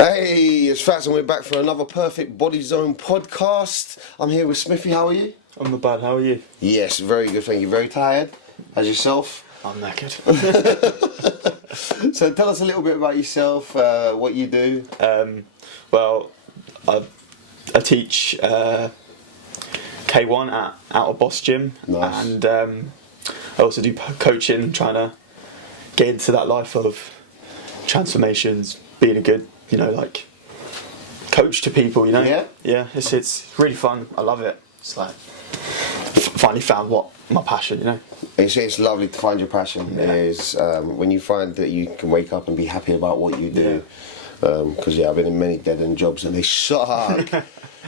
Hey, it's Fats and we're back for another Perfect Body Zone podcast. I'm here with Smithy. How are you? I'm not bad, how are you? Yes, very good, thank you. Very tired. As yourself? I'm knackered. So tell us a little bit about yourself, what you do. Well, I teach K1 at Out of Boss Gym. Nice. And I also do coaching, trying to get into that life of transformations, being a good, coach to people, Yeah? Yeah, it's really fun. I love it. It's like, finally found what my passion, It's lovely to find your passion. Yeah. It is when you find that you can wake up and be happy about what you do. Because I've been in many dead-end jobs and they suck.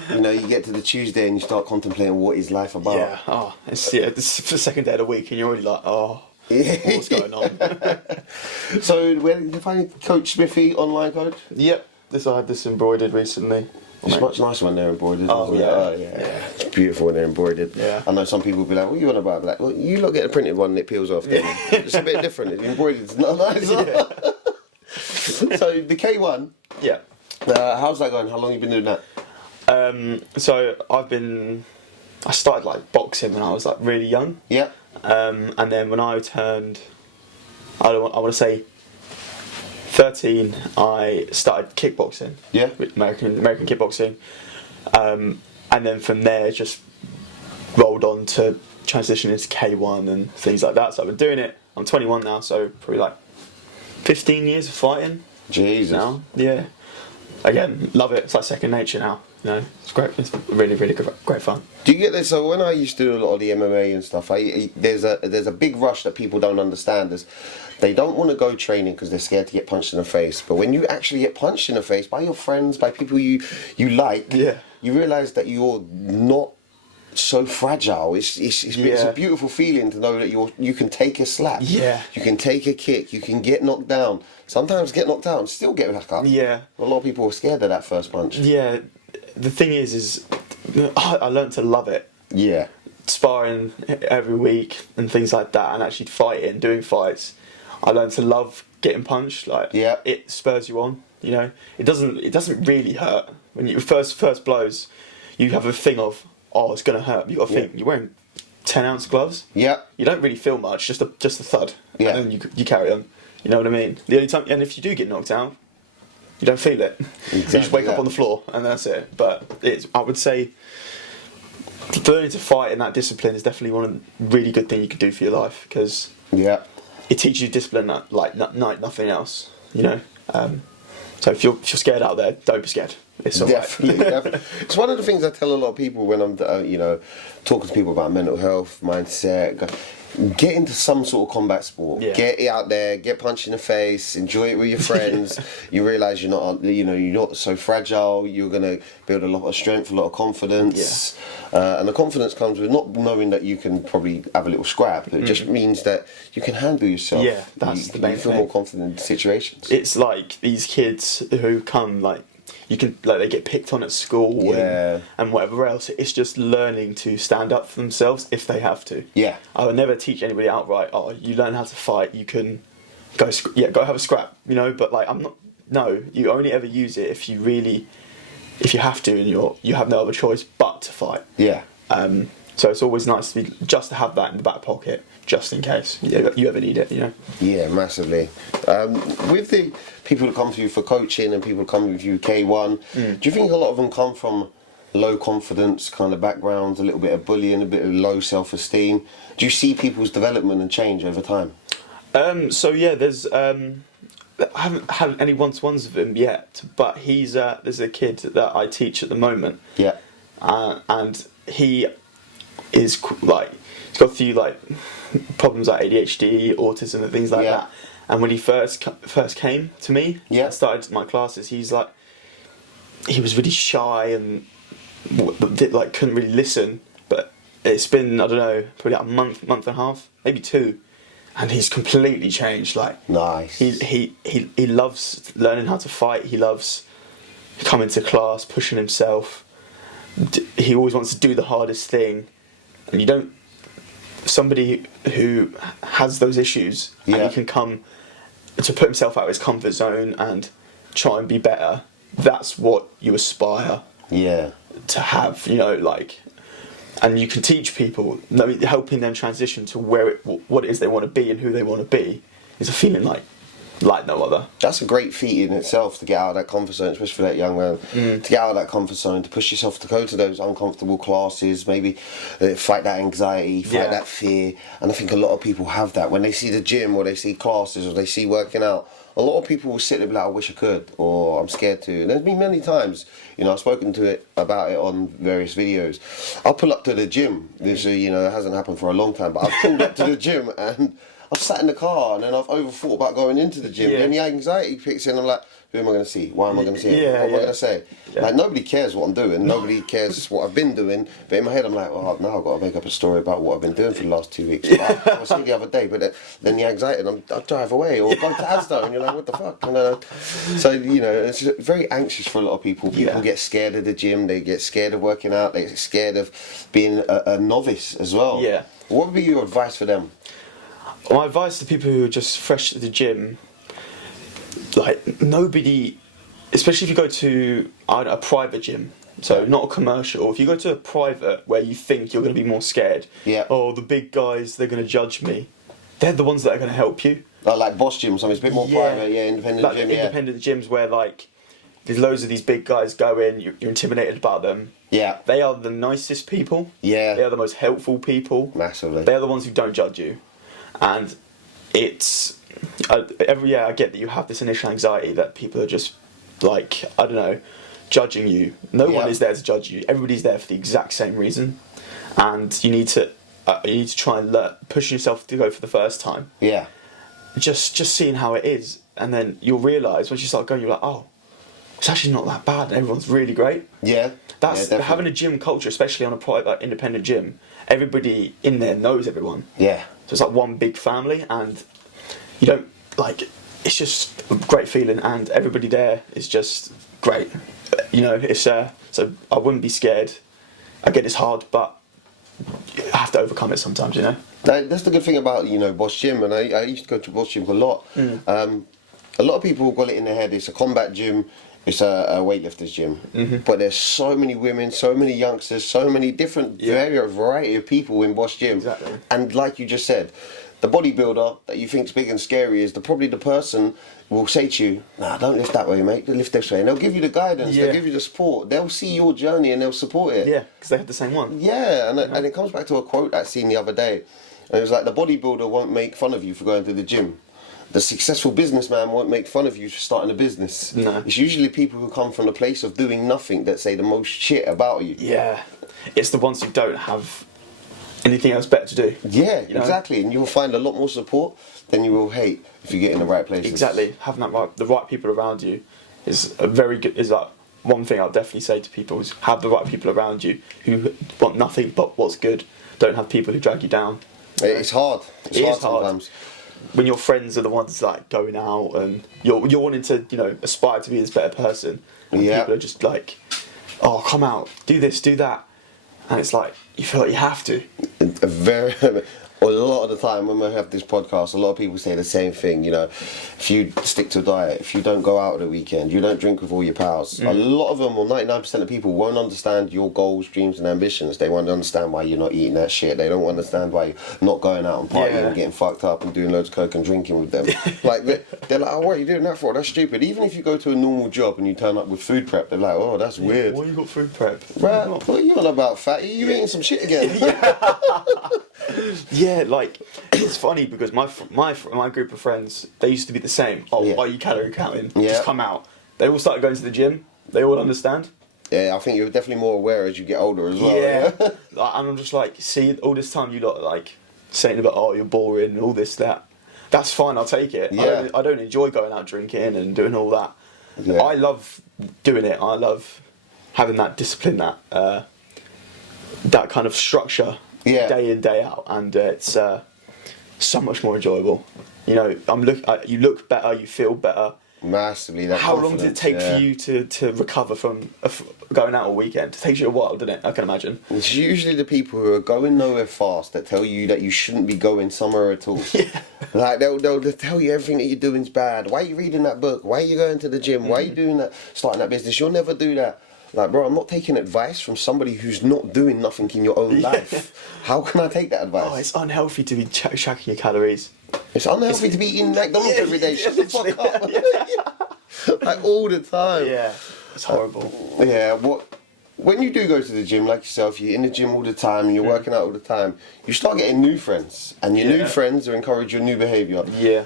You get to the Tuesday and you start contemplating what is life about. Yeah, it's the second day of the week and you're already like, what's going on? So where did you find Coach Smithy, online coach? Yep, I had this embroidered recently. It's much nicer when they're embroidered. Oh, isn't it? yeah. Oh, yeah. It's beautiful when they're embroidered. Yeah. I know some people will be like, what are you on about? Like, well, you look at a printed one and it peels off. Then. It's a bit different. It's embroidered. It's not nice. Yeah. So the K1, Yeah. how's that going? How long have you been doing that? So I started boxing when I was really young. Yeah. And then when I turned, I want to say 13, I started kickboxing. Yeah. With American kickboxing. And then from there just rolled on to transition into K1 and things like that. So I've been doing it. I'm 21 now, so probably 15 years of fighting. Jesus. Now. Yeah. Again, love it. It's like second nature now. It's great. It's really, really great fun. Do you get this? So when I used to do a lot of the MMA and stuff, there's a big rush that people don't understand. They don't want to go training because they're scared to get punched in the face. But when you actually get punched in the face by your friends, by people you like, Yeah. you realise that you're not so fragile. It's a beautiful feeling to know that you can take a slap. Yeah. You can take a kick. You can get knocked down. Sometimes get knocked down, still get back up. Yeah. A lot of people are scared of that first punch. Yeah. The thing is I learned to love it. Yeah. Sparring every week and things like that, and actually fighting, doing fights. I learned to love getting punched. Yeah. It spurs you on. It doesn't really hurt when you first blows. You have a thing of it's gonna hurt. You got to think you're wearing 10-ounce gloves. Yeah. You don't really feel much, just a thud. Yeah. And then you carry on. You know what I mean? The only time, and if you do get knocked out, you don't feel it. Exactly. You just wake up on the floor and that's it. But I would say learning to fight in that discipline is definitely one of the really good things you can do for your life, because it teaches you discipline like nothing else. So if you're scared out there, don't be scared. It's all Definitely, right. definitely. It's one of the things I tell a lot of people when I'm, talking to people about mental health, mindset. Get into some sort of combat sport. Yeah. Get out there, get punched in the face, enjoy it with your friends. You realise you're not so fragile. You're gonna build a lot of strength, a lot of confidence. Yeah. And the confidence comes with not knowing that you can probably have a little scrap. It just means that you can handle yourself. Yeah, that's the main You feel thing. more confident in situations. It's like these kids who come you can they get picked on at school and whatever else. It's just learning to stand up for themselves if they have to. Yeah. I would never teach anybody outright, you learn how to fight, you can go have a scrap, but I'm not. No, you only ever use it if you have to and you have no other choice but to fight. Yeah. So it's always nice to have that in the back pocket, just in case you ever need it. Yeah, massively. With the people that come to you for coaching and people that come with you K1, do you think a lot of them come from low confidence kind of backgrounds, a little bit of bullying, a bit of low self-esteem? Do you see people's development and change over time? There's I haven't had any one-to-ones with him yet, but there's a kid that I teach at the moment. Yeah. And he is he's got a few problems like ADHD, autism, and things like that. And when he first came to me, and started my classes, he was really shy and couldn't really listen. But it's been, I don't know, probably a month and a half, maybe 2, and he's completely changed. Nice. He loves learning how to fight. He loves coming to class, pushing himself. He always wants to do the hardest thing, and somebody who has those issues and he can come to put himself out of his comfort zone and try and be better. that's what you aspire to have, you know, like, and you can teach people, helping them transition to what it is they want to be and who they want to be is a feeling like no other. That's a great feat in itself, to get out of that comfort zone, especially for that young man. To get out of that comfort zone, to push yourself to go to those uncomfortable classes, maybe fight that anxiety, fight that fear. And I think a lot of people have that when they see the gym or they see classes or they see working out. A lot of people will sit there and be like, I wish I could, or I'm scared to. And there's been many times, you know, I've spoken about it on various videos. I'll pull up to the gym. This, you know, it hasn't happened for a long time, but I've pulled up to the gym and I've sat in the car and then I've overthought about going into the gym. And the anxiety kicks in. I'm like, who am I going to see? Why am I going to see it? What am I going to say? Like, nobody cares what I'm doing. Nobody cares what I've been doing. But in my head, I'm like, well, now I've got to make up a story about what I've been doing for the last 2 weeks. I was saying the other day, but then the anxiety, and I drive away or go to Asda, and you're like, what the fuck? And, so, you know, it's very anxious for a lot of people. People get scared of the gym. They get scared of working out. They get scared of being a novice as well. Yeah. What would be your advice for them? My advice to people who are just fresh to the gym, like, nobody, especially if you go to a private gym, so not a commercial, if you go to a private where you think you're going to be more scared, oh, the big guys, they're going to judge me, they're the ones that are going to help you. Like boss gyms, something it's a bit more private, independent like gym. Independent gyms where, like, there's loads of these big guys go in, you're intimidated about them. Yeah. They are the nicest people. Yeah. They are the most helpful people. Massively. They are the ones who don't judge you. And it's every year I get that you have this initial anxiety that people are just, like, I don't know, judging you. No one is there to judge you. Everybody's there for the exact same reason, and you need to try and push yourself to go for the first time. Yeah. Just seeing how it is, and then you'll realise once you start going, you're like, oh, it's actually not that bad. Everyone's really great. Yeah. That's having a gym culture, especially on a private, independent gym. Everybody in there knows everyone. Yeah. So it's like one big family, and you don't, like, it's just a great feeling, and everybody there is just great. You know, it's so I wouldn't be scared. I get it's hard, but I have to overcome it sometimes, you know. That's the good thing about, you know, Boss Gym, and I used to go to Boss Gym a lot. A lot of people got it in their head, it's a combat gym, it's a weightlifter's gym. But there's so many women, so many youngsters, so many different variety of people in Boss Gym. Exactly. And like you just said, the bodybuilder that you think's big and scary is probably the person will say to you, nah, don't lift that way, mate, lift this way. And they'll give you the guidance, they'll give you the support, they'll see your journey and they'll support it. Yeah, because they had the same one. Yeah, and it comes back to a quote I seen the other day. And it was like, the bodybuilder won't make fun of you for going to the gym. The successful businessman won't make fun of you for starting a business. No. It's usually people who come from the place of doing nothing that say the most shit about you. Yeah. It's the ones who don't have anything else better to do. Yeah, you know? Exactly. And you'll find a lot more support than you will hate if you get in the right places. Exactly. Having the right people around you is like one thing I'll definitely say to people is have the right people around you who want nothing but what's good. Don't have people who drag you down. It's hard. It's hard sometimes. When your friends are the ones like going out and you're wanting to, you know, aspire to be this better person, and people are just like, oh, come out, do this, do that, and it's like you feel like you have to. A lot of the time when we have this podcast, a lot of people say the same thing, you know, if you stick to a diet, if you don't go out on the weekend, you don't drink with all your pals, a lot of them, or 99% of people, won't understand your goals, dreams and ambitions. They won't understand why you're not eating that shit. They don't understand why you're not going out and partying and getting fucked up and doing loads of coke and drinking with them. Like, they're like, oh, what are you doing that for? That's stupid. Even if you go to a normal job and you turn up with food prep, they're like, oh, that's weird. Why you got food prep? Right, what are you on about, fatty? You eating some shit again? Yeah, like, it's funny because my group of friends, they used to be the same. Oh, why are you calorie counting? Just come out. They all started going to the gym. They all understand. Yeah, I think you're definitely more aware as you get older as well. Yeah. And I'm just like, see, all this time you lot like saying about, oh, you're boring and all this, that. That's fine, I'll take it. Yeah. I don't enjoy going out drinking and doing all that. Yeah. I love doing it. I love having that discipline, that kind of structure. Day in, day out, and it's so much more enjoyable. You know, you look better, you feel better. Massively. How long did it take for you to recover from going out all weekend. It takes you a while, doesn't it? I can imagine. It's usually the people who are going nowhere fast that tell you that you shouldn't be going somewhere at all. Yeah. Like they'll tell you everything that you're doing is bad. Why are you reading that book? Why are you going to the gym? Why are you doing that? Starting that business? You'll never do that. Like, bro, I'm not taking advice from somebody who's not doing nothing in your own life. How can I take that advice? Oh, it's unhealthy to be tracking your calories. It's unhealthy to be eating McDonald's every day. Shut the fuck up. Like all the time. Yeah, it's horrible. Yeah, when you do go to the gym, like yourself, you're in the gym all the time and you're working out all the time, you start getting new friends. And your new friends will encourage your new behaviour. Yeah.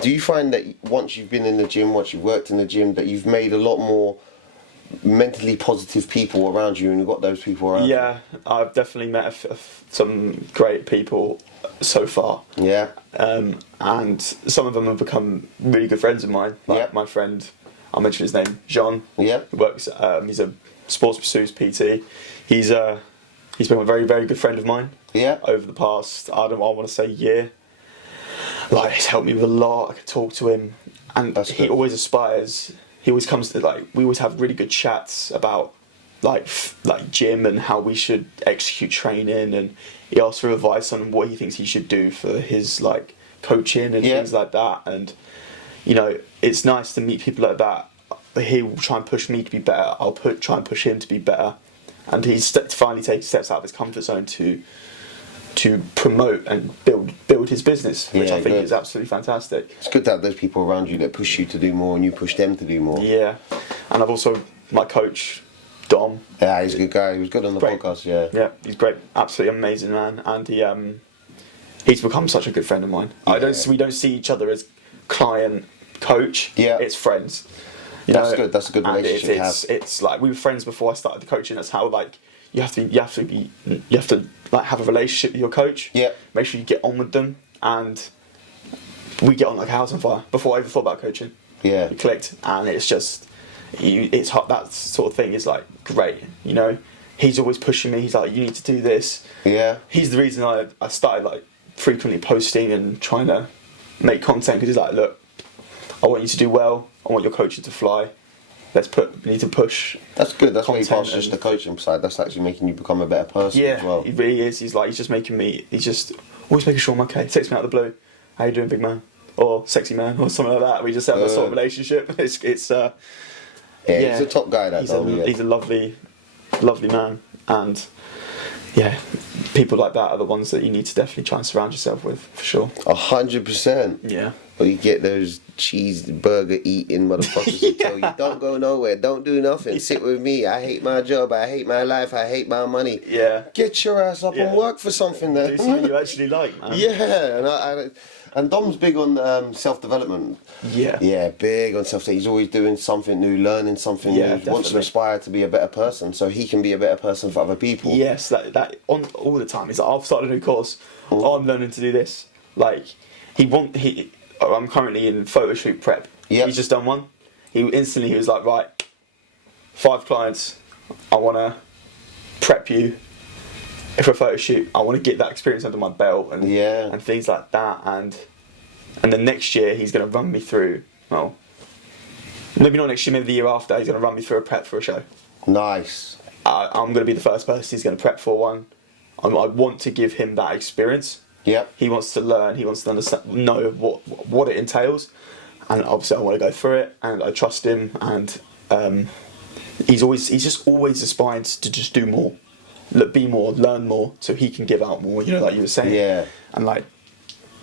Do you find that once you've been in the gym, once you've worked in the gym, that you've made a lot more mentally positive people around you and you've got those people around you? Yeah, I've definitely met some great people so far. Yeah. And some of them have become really good friends of mine. Like my friend, I'll mention his name, John. Yeah. He works, he's a sports pursuits PT. He's been a very, very good friend of mine. Yeah. Over the past, I want to say year. Like, he's helped me with a lot. I can talk to him. And he always aspires. He always comes to, like, we always have really good chats about like gym and how we should execute training, and he asks for advice on what he thinks he should do for his like coaching and things like that. And you know, it's nice to meet people like that. He will try and push me to be better. I'll try and push him to be better, and he's finally taking steps out of his comfort zone to promote and build his business, which I think is absolutely fantastic. It's good to have those people around you that push you to do more and you push them to do more. Yeah, and I've also my coach, Dom. Yeah, he's a good guy. He was good on the podcast. Yeah, he's great, absolutely amazing man, and he's become such a good friend of mine. We don't see each other as client coach. Yeah, it's friends. That's good. That's a good relationship to have. It's like we were friends before I started the coaching. That's how like you have to like have a relationship with your coach. Yeah. Make sure you get on with them, and we get on like a house on fire. Before I ever thought about coaching. Yeah. We clicked, and it's just it's hot. That sort of thing is like great. You know, he's always pushing me. He's like, you need to do this. Yeah. He's the reason I started like frequently posting and trying to make content, because he's like, look, I want you to do well. I want your coaching to fly. We need to push. That's good. That's why he passes just the coaching side. That's actually making you become a better person as well. Yeah, he really is. He's just making me. He's just always making sure I'm okay. Takes me out of the blue. How you doing, big man? Or sexy man, or something like that. We just have a sort of relationship. It's he's a top guy. He's a lovely man, and people like that are the ones that you need to definitely try and surround yourself with, for sure. 100%. Yeah. Or you get those cheeseburger eating motherfuckers who tell you, don't go nowhere, don't do nothing, sit with me, I hate my job, I hate my life, I hate my money. Yeah. Get your ass up and work for something then. Do something you actually like, man. Yeah, and Dom's big on self-development. Yeah. Yeah, big on self-development. He's always doing something new, learning something new. He wants to aspire to be a better person so he can be a better person for other people. Yes, that on all the time. He's like, I've started a new course. Oh, I'm learning to do this. Like, I'm currently in photo shoot prep. Yep. He's just done one. He was like, right, 5 clients. I want to prep you for a photo shoot. I want to get that experience under my belt and things like that. And then next year he's going to run me through. Well, maybe not next year. Maybe the year after. He's going to run me through a prep for a show. Nice. I'm going to be the first person he's going to prep for one. I want to give him that experience. Yep. He wants to learn. He wants to understand, know what it entails, and obviously I want to go through it. And I trust him. And he's just always aspiring to just do more, be more, learn more, so he can give out more. You know, like you were saying. Yeah. And like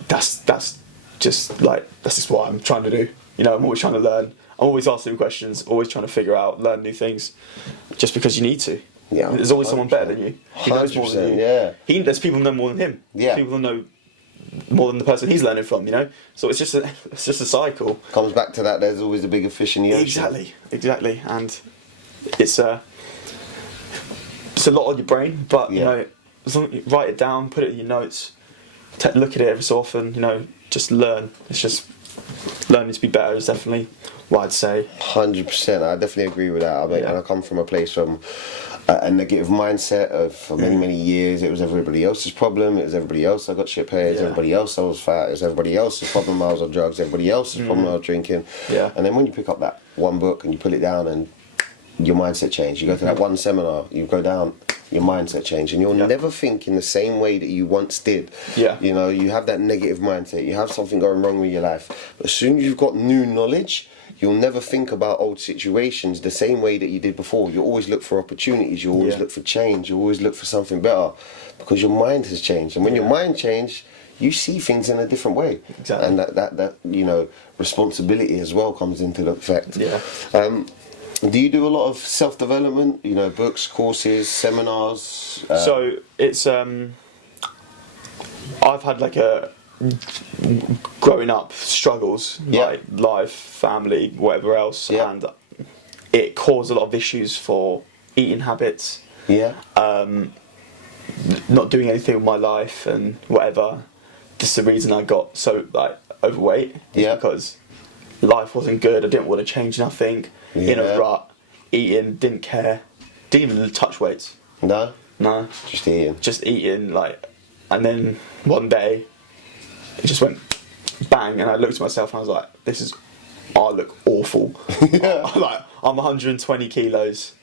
that's just what I'm trying to do. You know, I'm always trying to learn. I'm always asking questions. Always trying to figure out, learn new things, just because you need to. Yeah, there's always 100%. Someone better than you. He knows more than you. Yeah. There's people who know more than him. Yeah. People who know more than the person he's learning from. You know, so it's just a cycle. Comes back to that. There's always a bigger fish in the ocean. Exactly, and it's a lot on your brain, but you know, as long as you write it down, put it in your notes, look at it every so often. You know, just learn. It's just learning to be better is definitely what I'd say. 100%. I definitely agree with that. I mean, and I come from a place from a negative mindset for many years. It was everybody else's problem. It was everybody else I got shit paid. Everybody else I was fat. It was everybody else's problem I was on drugs. Everybody else's problem I was drinking. Yeah. And then when you pick up that one book and you put it down and your mindset change. You go to that one seminar, you go down, your mindset change, and you'll never think in the same way that you once did. Yeah. You know, you have that negative mindset, you have something going wrong with your life. But as soon as you've got new knowledge, you'll never think about old situations the same way that you did before. You always look for opportunities, you always look for change, you always look for something better, because your mind has changed. And when your mind changed, you see things in a different way. Exactly. And that you know, responsibility as well comes into effect. Yeah. Do you do a lot of self-development, you know, books, courses, seminars? So it's I've had like a growing up struggles, like life, family, whatever else, and it caused a lot of issues for eating habits. Not doing anything with my life and whatever. Just the reason I got so like overweight is because life wasn't good. I didn't want to change nothing. In a rut, eating, didn't care, didn't even touch weights. No, Just eating, like, and then one day it just went bang, and I looked at myself and I was like, I look awful. Like, I'm 120 kilos,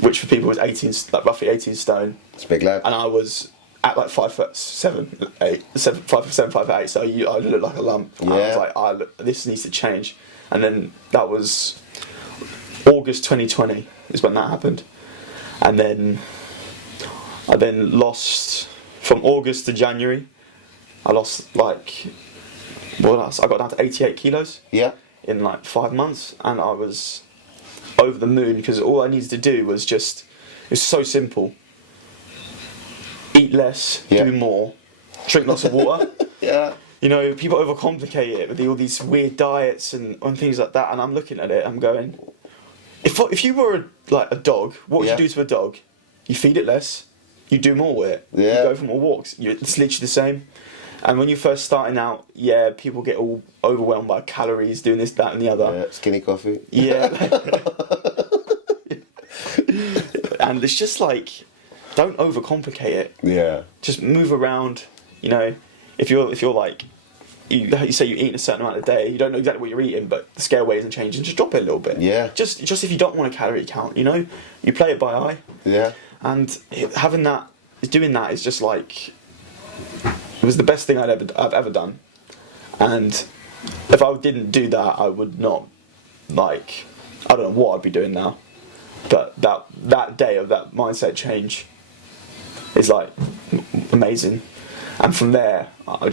which for people was roughly 18 stone. It's a big lad. And I was at like 5'7", 5'8", so I look like a lump. And I was like, this needs to change. And then that was August 2020 is when that happened. And then I lost, from August to January, I lost like, I got down to 88 kilos in like 5 months, and I was over the moon because all I needed to do was it's so simple. Eat less, do more, drink lots of water. You know, people overcomplicate it with all these weird diets and things like that, and I'm looking at it, I'm going, if you were like a dog, what would you do to a dog? You feed it less, you do more with it, you go for more walks, it's literally the same. And when you're first starting out, people get all overwhelmed by calories, doing this, that and the other. Skinny coffee. And it's just like, don't overcomplicate it. Just move around. You know, if you're like, you say you're eating a certain amount a day, you don't know exactly what you're eating, but the scale weight isn't changing, just drop it a little bit. Just if you don't want a calorie count, you know, you play it by eye. And doing that is just like, it was the best thing I've ever done. And if I didn't do that, I would not, like, I don't know what I'd be doing now. But that day of that mindset change is like amazing. And from there, I've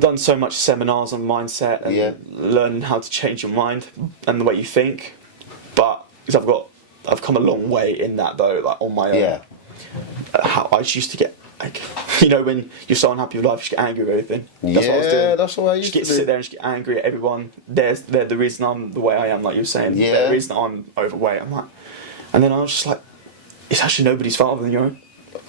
done so much seminars on mindset and learning how to change your mind and the way you think. But because I've come a long way in that though, like on my own. How I used to get, like, you know, when you're so unhappy with life, you just get angry with everything. That's what I was doing. That's what I used to do. Sit there and just get angry at everyone. They're the reason I'm the way I am, like you were saying. They're the reason I'm overweight. I'm like, and then I was just like, it's actually nobody's fault other than your own.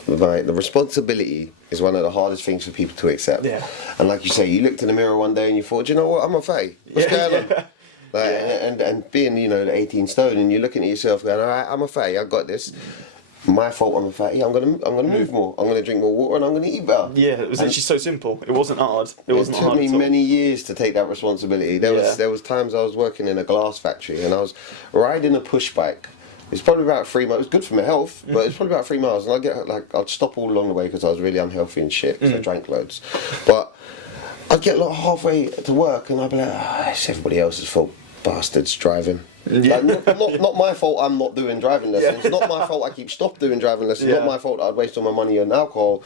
Right, the responsibility is one of the hardest things for people to accept. And like you say, you looked in the mirror one day and you thought, do you know what, I'm a fatty. What's going on? Like, and being, you know, 18 stone, and you're looking at yourself going, all right, I'm a fatty, I've got this. My fault, I'm a fatty. I'm gonna move more. I'm gonna drink more water, and I'm gonna eat better. It was actually so simple. It wasn't hard. It took me many years to take that responsibility. There was times I was working in a glass factory, and I was riding a push bike. It's probably about 3 miles. It was good for my health, but it's probably about 3 miles. And I'd stop all along the way because I was really unhealthy and shit. Because I drank loads. But I'd get like halfway to work, and I'd be like, it's everybody else's fault. Bastards driving. Like, not my fault I'm not doing driving lessons. Not my fault I keep doing driving lessons. Not my fault I'd waste all my money on alcohol.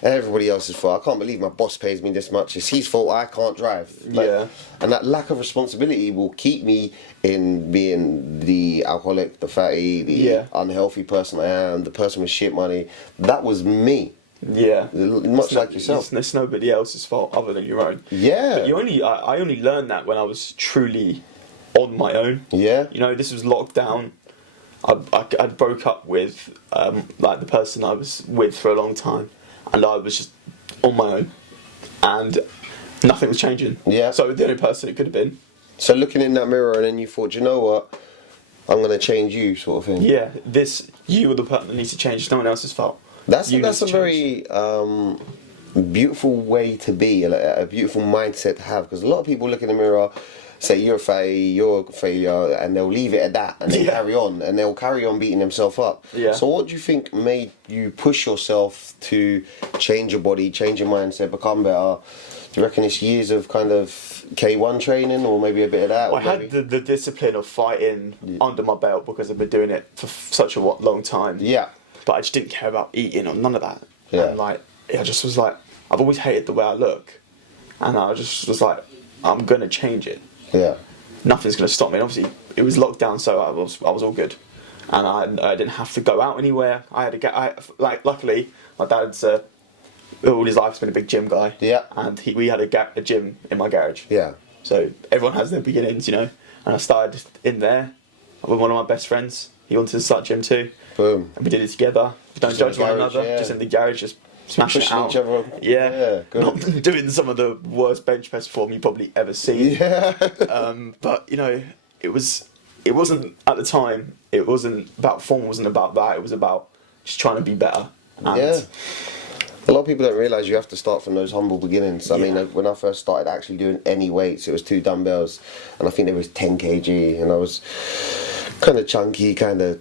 Everybody else's fault. I can't believe my boss pays me this much. It's his fault I can't drive. And that lack of responsibility will keep me in being the alcoholic, the fatty, the unhealthy person I am, the person with shit money. That was me. Much like yourself. It's nobody else's fault other than your own. But I only learned that when I was truly on my own. You know, this was lockdown. I broke up with like the person I was with for a long time, and I was just on my own, and nothing was changing. So the only person it could have been. So looking in that mirror, and then you thought, you know what, I'm gonna change you, sort of thing. You are the person that needs to change. It's no one else's fault. That's a very beautiful way to be, a beautiful mindset to have, because a lot of people look in the mirror say you're a failure, you're a failure, and they'll leave it at that, and then carry on, and they'll carry on beating themselves up. Yeah. So what do you think made you push yourself to change your body, change your mindset, become better? Do you reckon it's years of kind of K1 training, or maybe a bit of that? I had the discipline of fighting under my belt because I've been doing it for such a long time. Yeah. But I just didn't care about eating or none of that. Yeah. And like, I just was like, I've always hated the way I look, and I just was like, I'm gonna change it. Yeah. Nothing's gonna stop me. And obviously, it was locked down, so I was all good, and I didn't have to go out anywhere. I had to get luckily my dad's all his life's been a big gym guy. Yeah. And we had a gym in my garage. Yeah. So everyone has their beginnings, you know. And I started in there with one of my best friends. He wanted to start gym too. Boom. And we did it together. Don't Just judge in the one garage, another. yeah. Just in the garage, just smashing it out. Pushing each other. Yeah. Yeah, good. Not doing some of the worst bench press form you probably ever seen. Yeah. But you know, it wasn't at the time. It wasn't about form. Wasn't about that. It was about just trying to be better. And Yeah. A lot of people don't realise you have to start from those humble beginnings. I mean, when I first started actually doing any weights, it was 2 dumbbells, and I think there was 10 kg, and I was kind of chunky, kind of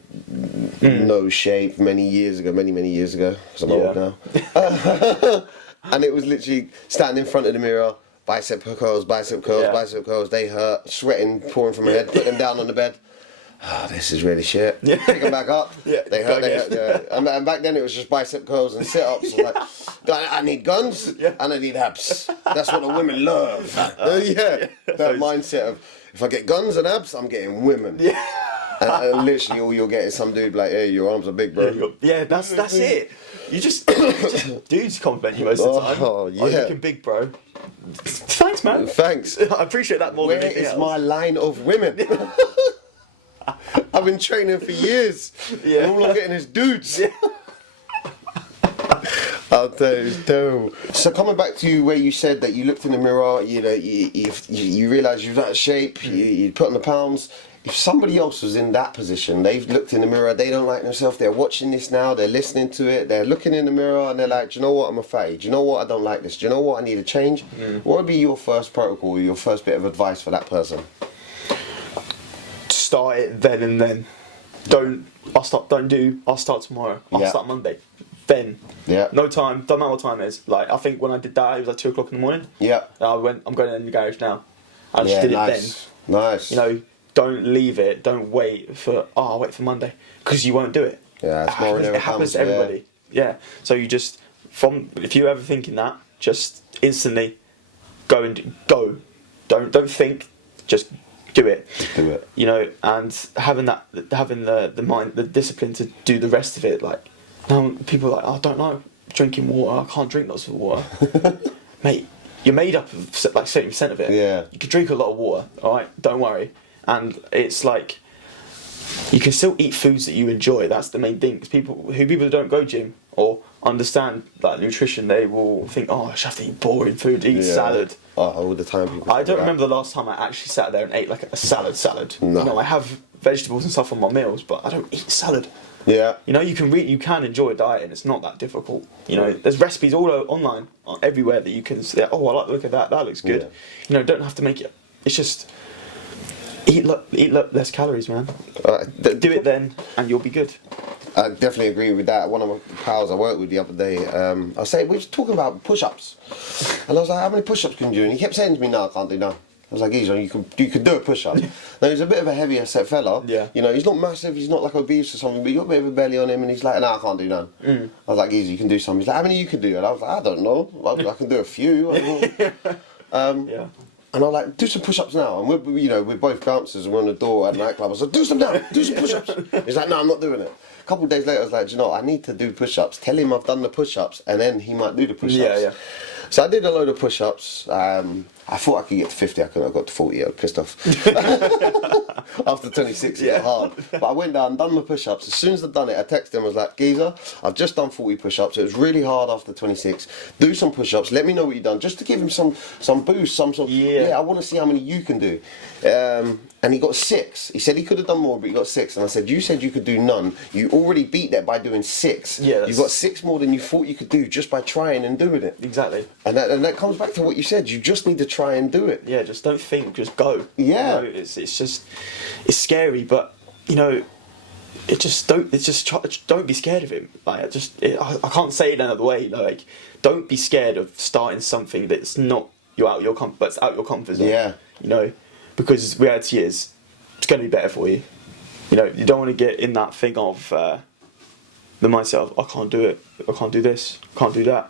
no shape many years ago, many years ago, because I'm old now. And it was literally standing in front of the mirror, bicep curls, bicep curls, they hurt, sweating pouring from my head, put them down on the bed. Oh, this is really shit. Yeah. Pick them back up. Yeah, they hurt. Yeah. And back then it was just bicep curls and sit-ups. Like, I need guns and I need abs. That's what the women love. That mindset of, if I get guns and abs, I'm getting women. Yeah. And literally all you'll get is some dude like, hey, your arms are big, bro. Yeah, that's it. You just dudes compliment you most of the time. Oh, yeah. Oh, you're looking big, bro. Thanks, man. Thanks. I appreciate that more Where than anything is else. my line of women? I've been training for years. Yeah. And all I'm getting is dudes. I'll tell you, it's terrible. So coming back to where you said that you looked in the mirror, you know, you realised you was out of shape, you put on the pounds. If somebody else was in that position, they've looked in the mirror, they don't like themselves, they're watching this now, they're listening to it, they're looking in the mirror and they're like, do you know what, I'm a fatty, do you know what, I don't like this, do you know what, I need a change? What would be your first protocol, your first bit of advice for that person? Start it then and then. I'll start tomorrow. I'll start Monday. Then. Yeah. No time, don't matter what time it is. Like, I think when I did that, it was like 2 o'clock in the morning. Yeah. I'm going in the garage now. I just did it then. Nice. You know, don't leave it, don't wait for, I'll wait for Monday. Because you won't do it. Yeah, it's more It happens to everybody. Yeah. So you just, if you're ever thinking that, just instantly go and go. Don't think, just do it. Do it. You know, and having the mind, the discipline to do the rest of it. Like, now people are like, I don't know, drinking water, I can't drink lots of water. Mate, you're made up of like 70% of it. Yeah. You can drink a lot of water, alright? Don't worry. And it's like, you can still eat foods that you enjoy. That's the main thing. Because people who don't go gym or understand like nutrition, they will think, oh, I should have to eat boring food, eat salad. Oh, all the time people I don't remember the last time I actually sat there and ate like a salad. No. You know, I have vegetables and stuff on my meals, but I don't eat salad. Yeah. You know, you can enjoy a diet and it's not that difficult. You know, there's recipes all online, everywhere that you can say, oh, I like the look of that, that looks good. Yeah. You know, don't have to make it. It's just eat less calories, man. Do it then and you'll be good. I definitely agree with that. One of my pals I worked with the other day, I was saying, we were talking about push-ups. And I was like, how many push-ups can you do? And he kept saying to me, no, I can't do none. I was like, geezer, you could do a push-up. Now, he's a bit of a heavier set fella. Yeah. You know, he's not massive, he's not like obese or something, but you got a bit of a belly on him, and he's like, no, I can't do none. I was like, geezer, you can do some. He's like, how many you can do? And I was like, I don't know. I can do a few. Yeah. And I'm like, do some push-ups now. And we're both bouncers and we're on the door at a nightclub. I was like, do some now, do some push-ups. He's like, no, I'm not doing it. A couple of days later, I was like, do you know what? I need to do push-ups. Tell him I've done the push-ups, and then he might do the push-ups. Yeah. So I did a load of push-ups. I thought I could get to 50. I couldn't. I got to 40. I was pissed off. After 26, it was hard. But I went down, done the push-ups. As soon as I'd done it, I texted him. I was like, geezer, I've just done 40 push-ups. It was really hard after 26. Do some push-ups. Let me know what you've done, just to give him some boost. Some sort. Yeah. I want to see how many you can do. And and he got 6. He said he could have done more, but he got 6. And I said, you said you could do none. You already beat that by doing 6. Yeah, you got 6 more than you thought you could do just by trying and doing it. Exactly. And that comes back to what you said. You just need to try and do it. Yeah, just don't think, just go. Yeah. You know, it's scary, but you know, don't be scared of him. Like I can't say it another way. Like, don't be scared of starting something that's not out your comfort zone. Yeah. You know, because reality is, it's going to be better for you. You know, you don't want to get in that thing of the mindset of, I can't do it, I can't do this, I can't do that.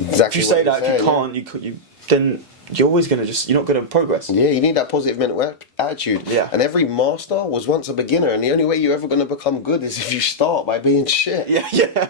Exactly. If you say that, if you can't, then you're always going to you're not going to progress. Yeah, you need that positive mental attitude. Yeah. And every master was once a beginner, and the only way you're ever going to become good is if you start by being shit. Yeah.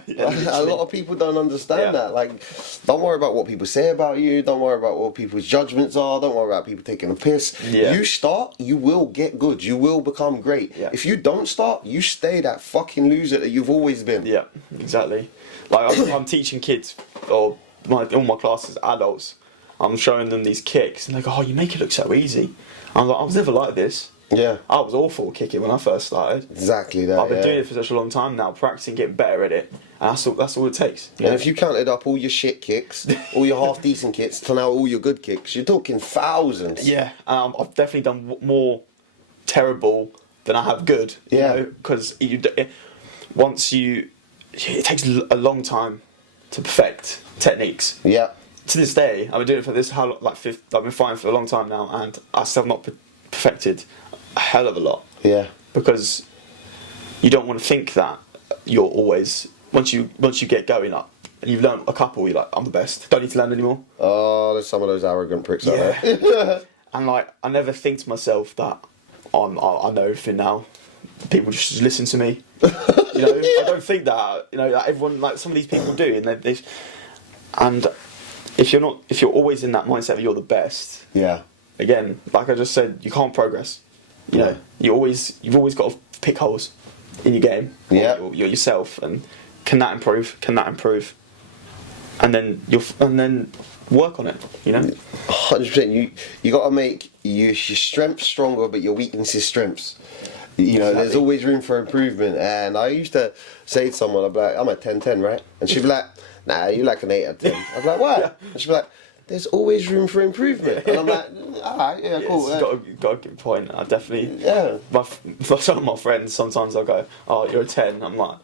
A lot of people don't understand that. Like, don't worry about what people say about you. Don't worry about what people's judgments are. Don't worry about people taking a piss. Yeah. You start, you will get good. You will become great. Yeah. If you don't start, you stay that fucking loser that you've always been. Yeah, exactly. Like, I'm teaching kids, or all my classes, adults. I'm showing them these kicks, and they go, "Oh, you make it look so easy." I'm like, "I was never like this. Yeah. I was awful at kicking when I first started. Exactly that. I've been doing it for such a long time now, practicing, getting better at it, and that's all it takes." And if you counted up all your shit kicks, all your half decent kicks, to now all your good kicks, you're talking thousands. Yeah, I've definitely done more terrible than I have good. Yeah. Because it takes a long time to perfect techniques. Yeah. To this day, I've been doing it for I've been fighting for a long time now, and I still have not perfected a hell of a lot. Yeah. Because you don't want to think that you're always, once you get going up and you've learned a couple, you're like, I'm the best. Don't need to learn anymore. Oh, there's some of those arrogant pricks out there. And like, I never think to myself that I know everything now. People just listen to me. You know, I don't think that. You know, like everyone, like some of these people do, and if you're always in that mindset that you're the best. Yeah. Again, like I just said, you can't progress. You know, you've always got to pick holes in your game. Yeah. You're yourself, and can that improve? And then work on it. You know. 100%. You got to make your strengths stronger, but your weaknesses strengths. You know, there's always room for improvement. And I used to say to someone, I'd be like, I'm a 10-10, right? And she'd be like, nah, you're like an 8 out of 10. I'd be like, why? Yeah. And she'd be like, there's always room for improvement. And I'm like, alright, yeah, cool. You've got a good point. I definitely. Yeah. Some of my friends, sometimes I'll go, oh, you're a 10. I'm like,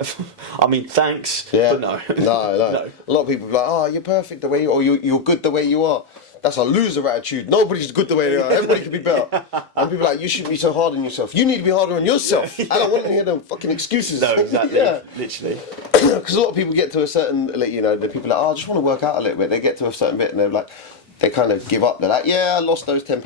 I mean, thanks, Yeah. but no. No. A lot of people be like, oh, you're perfect the way you are, or you're good the way you are. That's a loser attitude. Nobody's good the way they are. Everybody can be better. And people are like, you shouldn't be so hard on yourself. You need to be harder on yourself. I don't want to hear them fucking excuses. No, exactly. Yeah. Literally. Because a lot of people get to a certain, you know, the people are like, oh, I just want to work out a little bit. They get to a certain bit and they're like, they kind of give up. They're like, yeah, I lost those £10.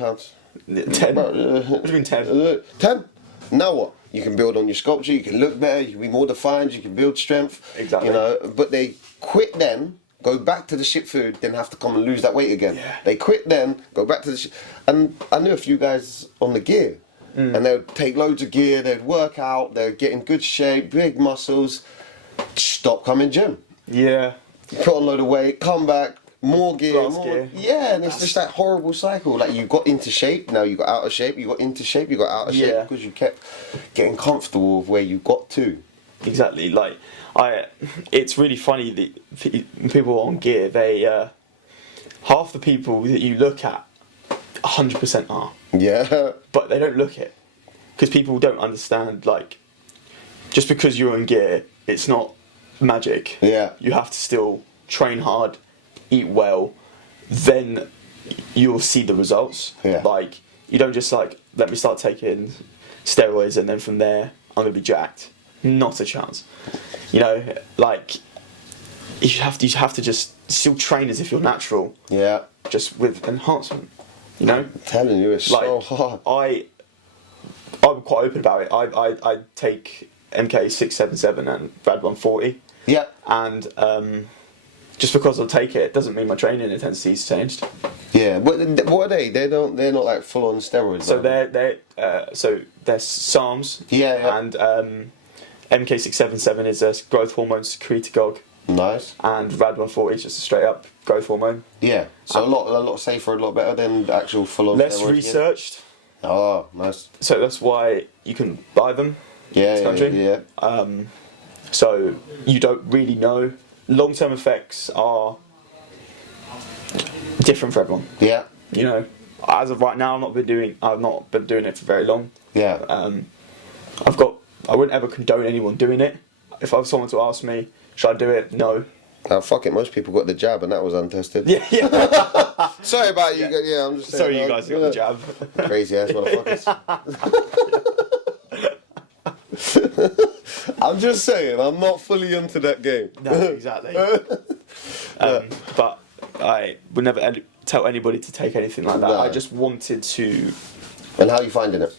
10? What do you mean 10? 10? Now what? You can build on your sculpture, you can look better, you can be more defined, you can build strength. Exactly. You know, but they quit then, go back to the shit food, then have to come and lose that weight again. Yeah. They quit then, go back to the shit. And I knew a few guys on the gear. And they would take loads of gear, they'd work out, they'd get in good shape, big muscles, stop coming gym. Yeah. Put on a load of weight, come back, more gear, Grass more gear. Yeah, and it's just that horrible cycle. Like, you got into shape, now you got out of shape, you got into shape, you got out of shape, Yeah. because you kept getting comfortable with where you got to. Exactly. Like, it's really funny that people on gear, they half the people that you look at 100% are. Yeah. But they don't look it. Because people don't understand, like, just because you're on gear, it's not magic. Yeah. You have to still train hard, eat well, then you'll see the results. Yeah. Like, you don't just, like, let me start taking steroids and then from there, I'm going to be jacked. Not a chance. You know, like, you have to just still train as if you're natural. Yeah. Just with enhancement. You know? I'm telling you, it's Like, so hard. I'm quite open about it. I take MK 677 and Rad 140. Yeah. And just because I take it doesn't mean my training intensity's changed. Yeah. What are they? They're not like full on steroids. So are they? they're SARMs. Yeah. And MK 677 is a growth hormone secretagogue. Nice. And Rad 140 is just a straight up growth hormone. Yeah. So a lot safer, a lot better than the actual full on. Less researched. Oh, nice. So that's why you can buy them in this country. Yeah. So you don't really know. Long-term effects are different for everyone. Yeah. You know, as of right now, I've not been doing it for very long. Yeah. I wouldn't ever condone anyone doing it. If I was someone to ask me, should I do it? No. Fuck it, most people got the jab and that was untested. Yeah. Sorry about you. Yeah, I'm just saying. Sorry, you guys got the jab. Crazy ass motherfuckers. I'm just saying, I'm not fully into that game. No, exactly. But I would never tell anybody to take anything like that. No. I just wanted to. And how are you finding it?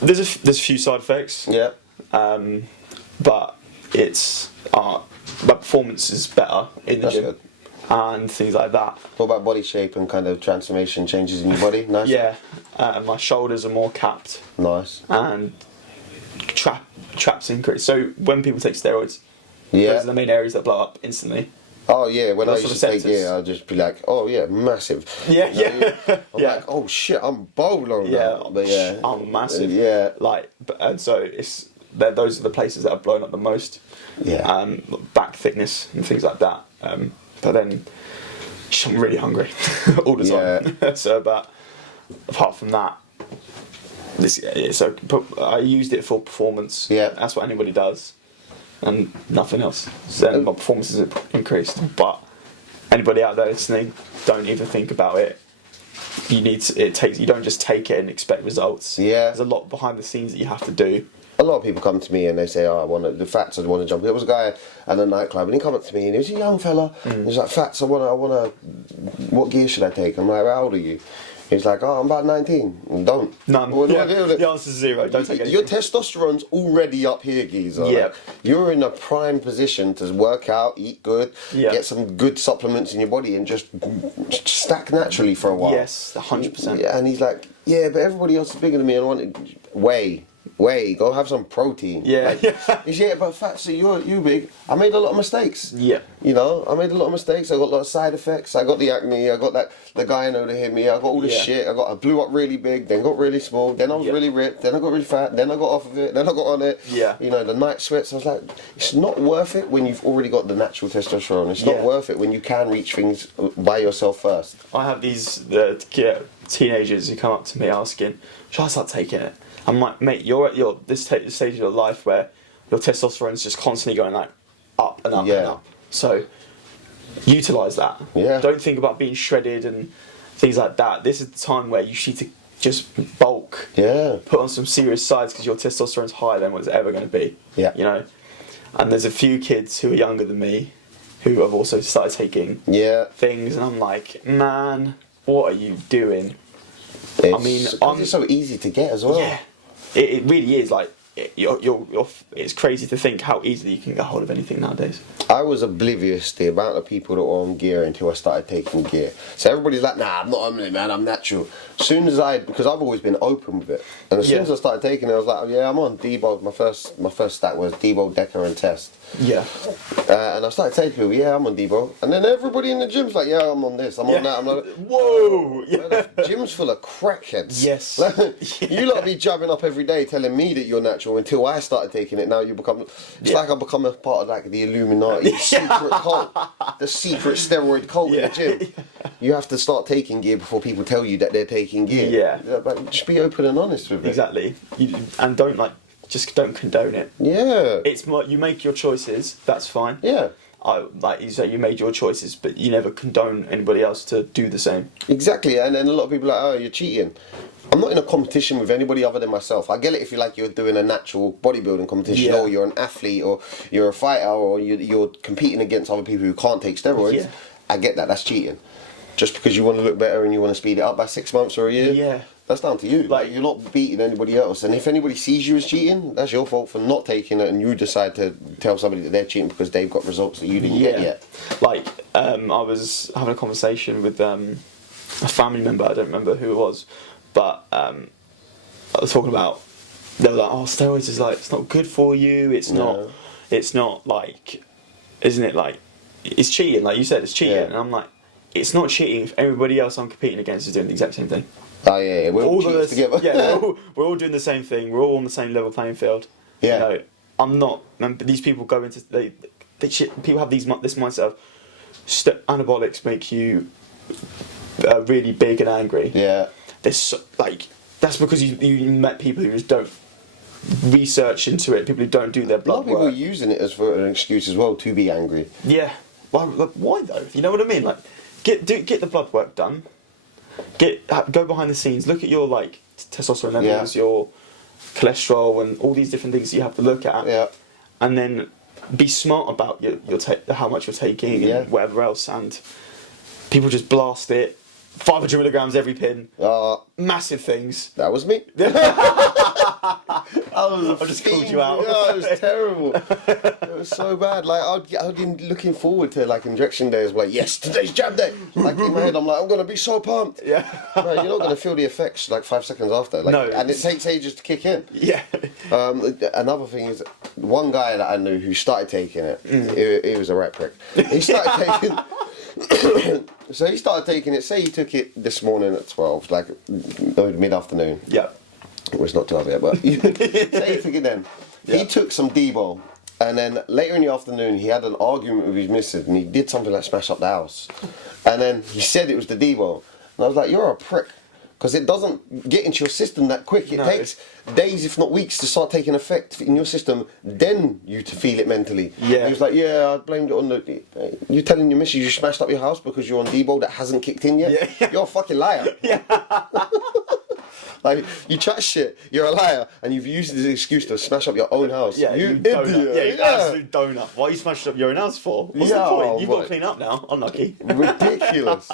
There's a few side effects. Yeah. But it's my performance is better in the That's gym good. and things like that. What about body shape and kind of transformation changes in your body? Nice. Yeah, my shoulders are more capped Nice. and traps increase. So when people take steroids, Yeah. those are the main areas that blow up instantly. Oh yeah, when I Those used to sort take of centres. I'll just be like, oh yeah, massive. Yeah. I'm Yeah. like, oh shit, I'm bolo Yeah, now. But yeah, I'm massive. Yeah. And so those are the places that have blown up the most. Yeah. Back thickness and things like that. But then I'm really hungry all the time. Yeah. So, but apart from that, I used it for performance. Yeah. That's what anybody does, and nothing else. So then my performance has increased. But anybody out there listening, don't even think about it. You don't just take it and expect results. Yeah. There's a lot behind the scenes that you have to do. A lot of people come to me and they say, oh, the Fats, I want to jump. There was a guy at a nightclub and he come up to me and he was a young fella. He's like, Fats, I wanna, what gear should I take? I'm like, how old are you? He's like, oh, I'm about 19. Don't. None. What do I Yeah. do? The answer's zero. Don't take anything. Your testosterone's already up here, geezer. Yeah. Like, you're in a prime position to work out, eat good, Yeah. get some good supplements in your body and just stack naturally for a while. Yes, 100%. Yeah, and he's like, yeah, but everybody else is bigger than me and I wanted whey, go have some protein. Yeah. Like, he's, yeah, but Fat, so you big. I made a lot of mistakes. Yeah. You know, I made a lot of mistakes. I got a lot of side effects. I got the acne. I got the guy I know that hit me. I got all this Yeah. shit. I blew up really big. Then got really small. Then I was Yeah. really ripped. Then I got really fat. Then I got off of it. Then I got on it. Yeah. You know, the night sweats. I was like, it's not worth it when you've already got the natural testosterone. It's not Yeah. worth it when you can reach things by yourself first. I have these teenagers who come up to me asking, should I start taking it? I'm like, mate, you're at this stage of your life where your testosterone's just constantly going like up and up Yeah. and up. So utilise that. Yeah. Don't think about being shredded and things like that. This is the time where you need to just bulk. Yeah. Put on some serious sides because your testosterone's higher than what it's ever going to be. Yeah. You know? And there's a few kids who are younger than me who have also started taking Yeah. things and I'm like, man, what are you doing? It's so easy to get as well. Yeah, it really is. Like, it's crazy to think how easily you can get hold of anything nowadays. I was oblivious to the amount of people that were on gear until I started taking gear. So everybody's like, nah, I'm not on it, man, I'm natural. As soon as because I've always been open with it. And as soon as I started taking it, I was like, oh, yeah, I'm on Debo. My first stat was Debo, Decker and Test. Yeah. And I started taking it, yeah, I'm on Debo. And then everybody in the gym's like, yeah, I'm on this, I'm on that. I'm like, whoa! Yeah. the gym's full of crackheads. Yes. You lot be jabbing up every day telling me that you're natural until I started taking it. Now you become, it's like I become a part of like the Illuminati, the secret cult, the secret steroid cult in the gym. You have to start taking gear before people tell you that they're taking gear. Yeah. But just be open and honest with it. Exactly. And don't condone it. Yeah. It's more, you make your choices. That's fine. Yeah. Like you say, you made your choices, but you never condone anybody else to do the same. Exactly, and then a lot of people are like, oh, you're cheating. I'm not in a competition with anybody other than myself. I get it if you're doing a natural bodybuilding competition, Yeah. or you're an athlete, or you're a fighter, or you're competing against other people who can't take steroids. Yeah. I get that, that's cheating. Just because you want to look better and you want to speed it up by 6 months or a year, Yeah. that's down to you. Like, you're not beating anybody else. And if anybody sees you as cheating, that's your fault for not taking it, and you decide to tell somebody that they're cheating because they've got results that you didn't get yet. Like, I was having a conversation with a family member, I don't remember who it was, but I was talking about, they were like, oh, steroids is like, it's not good for you, it's not like, isn't it like, it's cheating, like you said, it's cheating. Yeah. And I'm like, it's not cheating if everybody else I'm competing against is doing the exact same thing. Oh yeah, we're all cheaters together. Yeah, we're all doing the same thing. We're all on the same level playing field. Yeah. You know, I'm not. These people go into people have this mindset of anabolics make you really big and angry. Yeah. That's because you met people who just don't research into it. People who don't do their blood A lot of people work. are using it as for an excuse as well to be angry. Yeah. Why though? You know what I mean? Like, get the blood work done. Go behind the scenes. Look at your testosterone levels, your cholesterol, and all these different things you have to look at. Yeah. And then be smart about how much you're taking and whatever else. And people just blast it. 500 milligrams every pin. Massive things. That was me. I just called you out. Yeah, it was terrible. It was so bad. Like I'd been looking forward to injection days. Like, yes, today's jab day. Like in my head, I'm like, I'm gonna be so pumped. Yeah. Right, you're not gonna feel the effects 5 seconds after. No. And it takes ages to kick in. Yeah. Another thing is, one guy that I knew who started taking it. He was a rat prick. He started taking. So he started taking it. Say he took it this morning at 12, mid-afternoon. Yeah. Well, it's not 12 yet, but say he took it then. Yeah. He took some Debo, and then later in the afternoon he had an argument with his missus, and he did something like smash up the house. And then he said it was the Debo, and I was like, you're a prick. Because it doesn't get into your system that quick. It takes days, if not weeks, to start taking effect in your system, then you to feel it mentally. Yeah. And he was like, yeah, I blamed it on the... You're telling your missus you smashed up your house because you're on Debo that hasn't kicked in yet? Yeah. You're a fucking liar. Yeah. You chat shit, you're a liar, and you've used this excuse to smash up your own house. Yeah, you donut. idiot. Yeah, you absolute donut. Why are you smashing up your own house for? What's the point? You've got to clean up now. Unlucky. Ridiculous.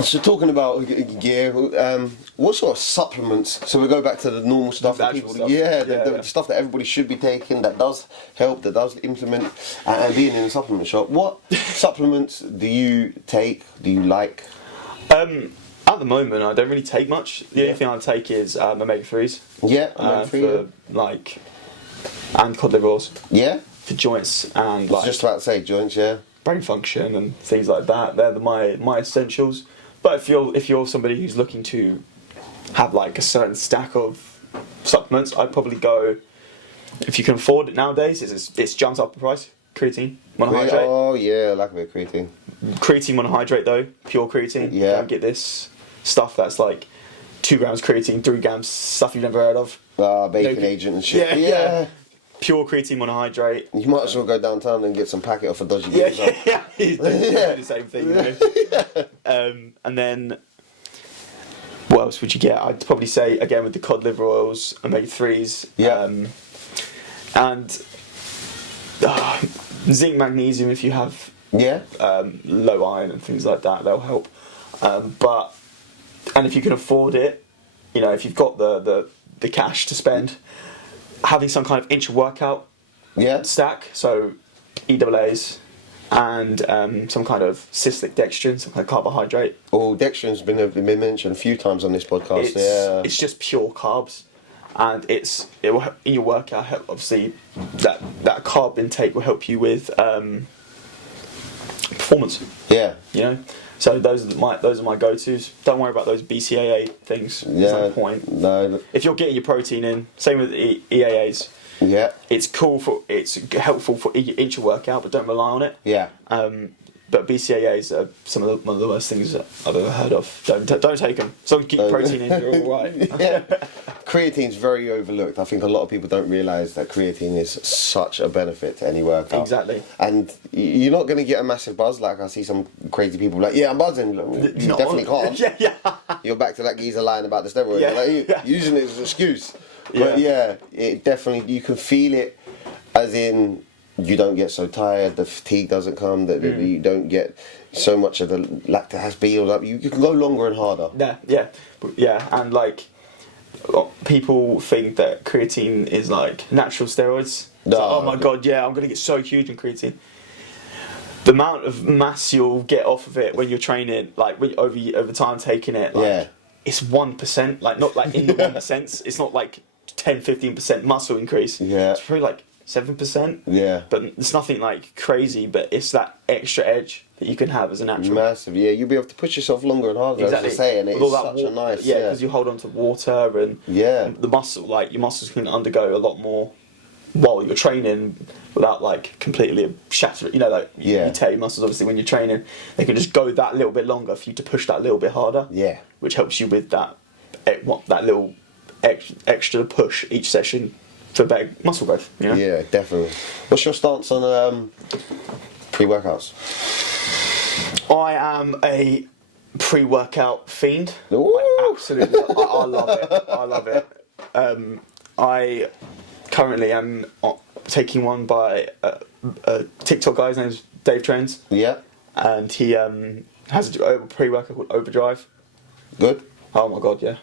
So talking about gear, what sort of supplements? So we go back to the normal stuff that people, the stuff that everybody should be taking that does help, that does implement, and being in a supplement shop. What supplements do you take? Do you like? At the moment, I don't really take much. The only thing I take is omega-3s. Yeah, omega-3. And cod liver oils. Yeah. For joints and just about to say joints, yeah. Brain function and things like that. They're my essentials. But if you're somebody who's looking to have a certain stack of supplements, I'd probably go, if you can afford it nowadays, it's jumped up in price. Creatine monohydrate. Oh yeah, I like a bit of creatine. Creatine monohydrate though, pure creatine. Yeah. Don't get this stuff that's 2 grams creatine, 3 grams stuff you've never heard of. Bacon agent and shit. Yeah. Pure creatine monohydrate. You might as well go downtown and get some packet off a dodgy Yeah, he's doing the same thing. You know? And then, what else would you get? I'd probably say, again, with the cod liver oils, omega-3s. Yeah. And zinc, magnesium if you have low iron and things like that, they'll help. And if you can afford it, if you've got the cash to spend, having some kind of intra-workout stack, so EAAs and some kind of cyclic dextrin, some kind of carbohydrate. Oh, dextrin's been mentioned a few times on this podcast. It's just pure carbs, and it will in your workout help. Obviously, that carb intake will help you with performance. Yeah. So those are my go-tos. Don't worry about those BCAA things. Yeah. There's no point. No. If you're getting your protein in, same with EAAs. Yeah. It's helpful for intra workout, but don't rely on it. Yeah. But BCAAs are one of the worst things I've ever heard of. Don't take them. So keep protein in, you're all right. Yeah. Creatine's very overlooked. I think a lot of people don't realise that creatine is such a benefit to any workout. Exactly. And you're not going to get a massive buzz. Like I see some crazy people I'm buzzing. You definitely can't. Yeah. You're back to that geezer lying about the steroids. Using it as an excuse. But it definitely, you can feel it, as in you don't get so tired, the fatigue doesn't come, that you don't get so much of the lactase build up. You can go longer and harder. Yeah, and people think that creatine is natural steroids. No, oh my god, I'm gonna get so huge in creatine. The amount of mass you'll get off of it when you're training, when over time taking it, it's 1%, not in the 1%. It's not 10-15% muscle increase. Yeah. It's probably 7%. Yeah. But it's nothing like crazy, but it's that extra edge that you can have as a natural. Massive, yeah. You'll be able to push yourself longer and harder, Exactly. as I say, and it's such a nice... Yeah, because you hold on to water and the muscle, like your muscles can undergo a lot more while you're training without like completely shattering. You know, like you tear your muscles obviously when you're training. They can just go that little bit longer for you to push that little bit harder. Yeah. Which helps you with that little extra push each session for better muscle growth. You know? Yeah, definitely. What's your stance on pre-workouts? I am a pre-workout fiend. Ooh. Absolutely, I love it. I love it. I currently am taking one by a TikTok guy. His name's Dave Trains. Yeah. And he has a pre-workout called Overdrive. Good. Oh my god, yeah.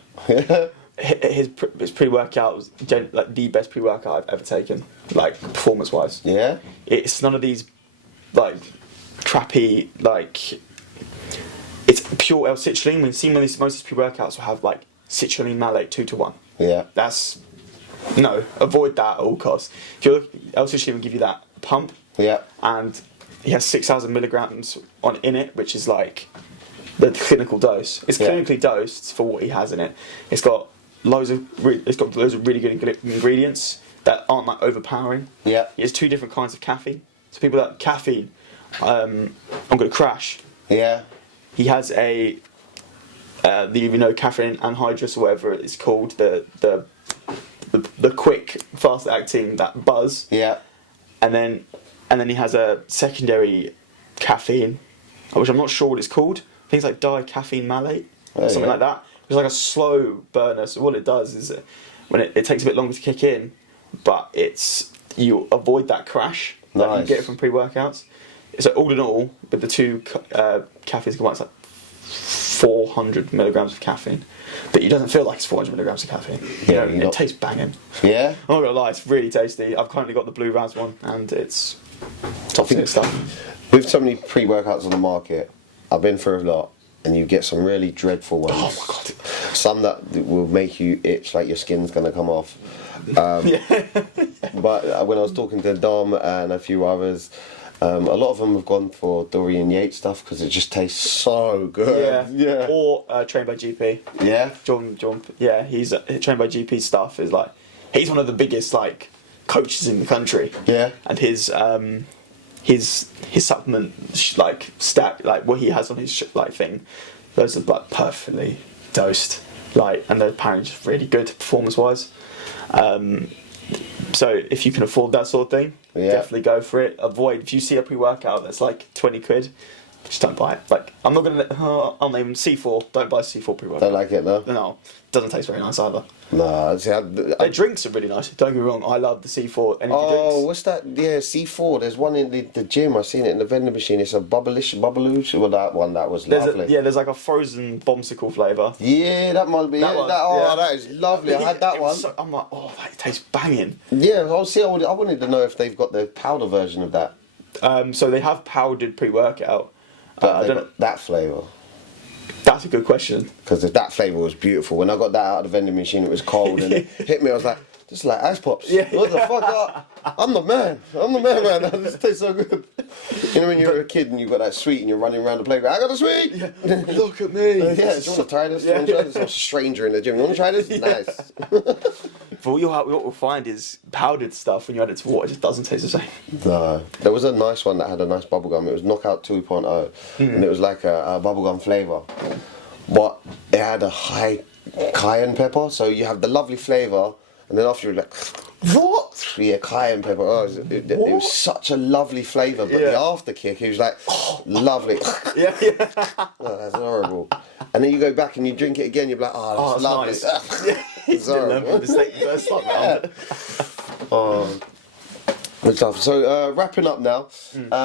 His pre-workout was like the best pre-workout I've ever taken, like performance-wise. Yeah. It's none of these like crappy like. It's pure L-citrulline. When you see most of these pre-workouts will have like citrulline malate 2-to-1. Yeah. That's no, avoid that at all costs. If you look, L-citrulline will give you that pump. Yeah. And he has 6,000 milligrams in it, which is like the clinical dose. It's clinically dosed for what he has in it. It's got loads of really good ingredients that aren't like overpowering. Yeah. He has 2 different kinds of caffeine. So people that caffeine, I'm going to crash. Yeah. He has a caffeine anhydrous or whatever it's called, the quick, fast acting, that buzz. Yeah. And then he has a secondary caffeine, which I'm not sure what it's called. I think it's like dicaffeine malate, or something like that. It's like a slow burner. So what it does is when it takes a bit longer to kick in, but you avoid that crash that you get from pre-workouts. So all in all, with the 2 caffeines combined, it's like 400 milligrams of caffeine. But it doesn't feel like it's 400 milligrams of caffeine. It tastes banging. Yeah? I'm not gonna lie, it's really tasty. I've currently got the Blue Raz one, and it's top tier stuff. With so many pre-workouts on the market, I've been through a lot, and you get some really dreadful ones. Oh my god. Some that will make you itch like your skin's gonna come off. But when I was talking to Dom and a few others, a lot of them have gone for Dorian Yates stuff because it just tastes so good. Yeah. Or Trained by GP. Yeah. John. Yeah, he's Trained by GP stuff is like he's one of the biggest like coaches in the country. Yeah. And his supplement like stack, like what he has on his like thing, those are like perfectly dosed, like, and they're apparently just really good performance wise. So if you can afford that sort of thing, definitely go for it. Avoid, if you see a pre-workout that's like 20 quid, just don't buy it. Like, I'm not gonna. I'm not even C4. Don't buy C4 pre-workout. Don't like it though. No, doesn't taste very nice either. No, see, Their drinks are really nice. Don't get me wrong. I love the C4 energy drinks. Oh, what's that? Yeah, C4. There's one in the gym. I've seen it in the vending machine. It's a bubbaloosh. Well, that one that was lovely. There's like a frozen bombsicle flavour. Yeah, that might be that it. one, that is lovely. I had that one. I'm like, oh, that tastes banging. Yeah, I wanted to know if they've got the powder version of that. So they have powdered pre-workout. But they got that flavour. That's a good question. Because that flavour was beautiful. When I got that out of the vending machine, it was cold and it hit me. I was like, this is like ice pops. Yeah. What the fuck? I'm the man. Man. This tastes so good. You know when you're a kid and you've got that sweet and you're running around the playground, I got a sweet. Yeah. Look at me. Yeah, do you want to try this? Yeah. There's a stranger in the gym. You want to try this? Nice. But what we'll find is powdered stuff when you add it to water, it just doesn't taste the same. No. There was a nice one that had a nice bubblegum. It was Knockout 2.0. And it was like a bubblegum flavour. But it had a high cayenne pepper. So you have the lovely flavour. And then after you're like, what? Yeah, cayenne pepper. Oh, it was such a lovely flavour. But the after kick, it was like, lovely. Yeah. Oh, that's horrible. And then you go back and you drink it again, you're like, oh, that's lovely. Nice. It's horrible. Good stuff. So, wrapping up now,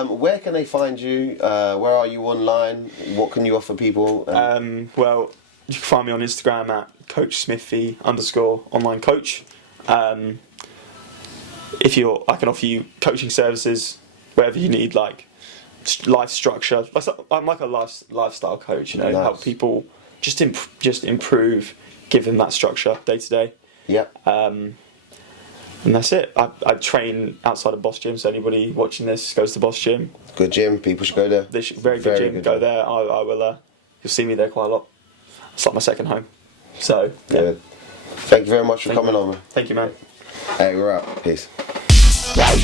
where can they find you? Where are you online? What can you offer people? Well, you can find me on Instagram at Coach Smithy _online coach. I can offer you coaching services wherever you need, like life structure. I'm like a lifestyle coach, Nice. help people just improve, give them that structure day to day. Yep. And that's it. I train outside of Boss Gym, so anybody watching this goes to Boss Gym. Good gym. People should go there. Very good gym. Go there. I will. You'll see me there quite a lot. It's like my second home. So yeah. Good. Thank you very much for coming on, man. Thank you, man. Hey, we're out. Peace. Wow.